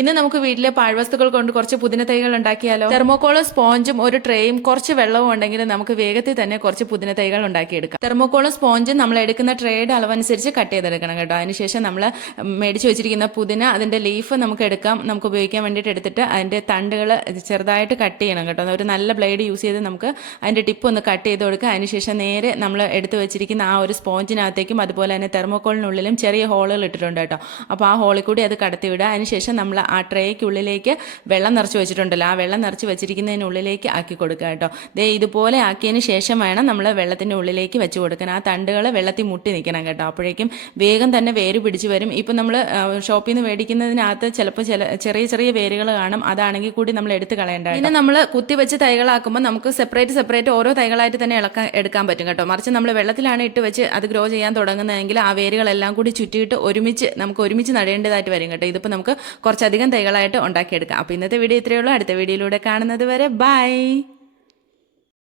ഇന്ന് നമുക്ക് വീട്ടിലെ പാഴ്വസ്തുക്കൾ കൊണ്ട് കുറച്ച് പുതിന തൈകൾ ഉണ്ടാക്കിയാലോ? തെർമോക്കോളും സ്പോഞ്ചും ഒരു ട്രേയും കുറച്ച് വെള്ളവും ഉണ്ടെങ്കിൽ നമുക്ക് വേഗത്തിൽ തന്നെ കുറച്ച് പുതിന തൈകൾ ഉണ്ടാക്കിയെടുക്കാം. തെർമോക്കോളും സ്പോഞ്ചും നമ്മൾ എടുക്കുന്ന ട്രേയുടെ അളവനുസരിച്ച് കട്ട് ചെയ്തെടുക്കണം കേട്ടോ. അതിനുശേഷം നമ്മൾ മേടിച്ച് വെച്ചിരിക്കുന്ന പുതിന അതിന്റെ ലീഫ് നമുക്ക് എടുക്കാം. നമുക്ക് ഉപയോഗിക്കാൻ വേണ്ടിയിട്ട് എടുത്തിട്ട് അതിന്റെ തണ്ടുകൾ ചെറുതായിട്ട് കട്ട് ചെയ്യണം കേട്ടോ. ഒരു നല്ല ബ്ലേഡ് യൂസ് ചെയ്ത് നമുക്ക് അതിന്റെ ടിപ്പ് ഒന്ന് കട്ട് ചെയ്ത് കൊടുക്കുക. അതിനുശേഷം നേരെ നമ്മൾ എടുത്ത് വെച്ചിരിക്കുന്ന ആ ഒരു സ്പോഞ്ചിനകത്തേക്കും അതുപോലെ തന്നെ തെർമോക്കോളിനുള്ളിലും ചെറിയ ഹോളുകൾ ഇട്ടിട്ടുണ്ട് കേട്ടോ. അപ്പോൾ ആ ഹോളിൽ കൂടി അത് കടത്തി വിടുക. അതിനുശേഷം നമ്മൾ ആ ട്രേക്കുള്ളിലേക്ക് വെള്ളം നിറച്ച് വെച്ചിട്ടുണ്ടല്ലോ, ആ വെള്ളം നിറച്ച് വെച്ചിരിക്കുന്നതിനുള്ളിലേക്ക് ആക്കി കൊടുക്കുക കേട്ടോ. ദേ ഇതുപോലെ ആക്കിയതിന് ശേഷം വേണം നമ്മൾ വെള്ളത്തിൻ്റെ ഉള്ളിലേക്ക് വെച്ച് കൊടുക്കാൻ. ആ തണ്ടുകൾ വെള്ളത്തിൽ മുട്ടി നിൽക്കണം കേട്ടോ. അപ്പോഴേക്കും വേഗം തന്നെ വേര് പിടിച്ച് വരും. ഇപ്പം നമ്മൾ ഷോപ്പിൽ നിന്ന് മേടിക്കുന്നതിനകത്ത് ചിലപ്പോൾ ചെറിയ ചെറിയ വേരുകൾ കാണും. അതാണെങ്കിൽ കൂടി നമ്മൾ എടുത്ത് കളയേണ്ട. പിന്നെ നമ്മൾ കുത്തിവെച്ച് തൈകളാക്കുമ്പോൾ നമുക്ക് സെപ്പറേറ്റ് ഓരോ തൈകളായിട്ട് തന്നെ എടുക്കാൻ പറ്റും കേട്ടോ. മറിച്ച് നമ്മൾ വെള്ളത്തിലാണ് ഇട്ട് വെച്ച് അത് ഗ്രോ ചെയ്യാൻ തുടങ്ങുന്നതെങ്കിൽ ആ വേരുകളെല്ലാം കൂടി ചുറ്റിയിട്ട് നമുക്ക് ഒരുമിച്ച് നടേണ്ടതായിട്ട് വരും കേട്ടോ. ഇതിപ്പോൾ നമുക്ക് കുറച്ചധികം തൈകളായിട്ട് ഉണ്ടാക്കിയെടുക്കാം. അപ്പോൾ ഇന്നത്തെ വീഡിയോ ഇത്രയേ ഉള്ളൂ. അടുത്ത വീഡിയോയിലൂടെ കാണുന്നത് വരെ ബൈ.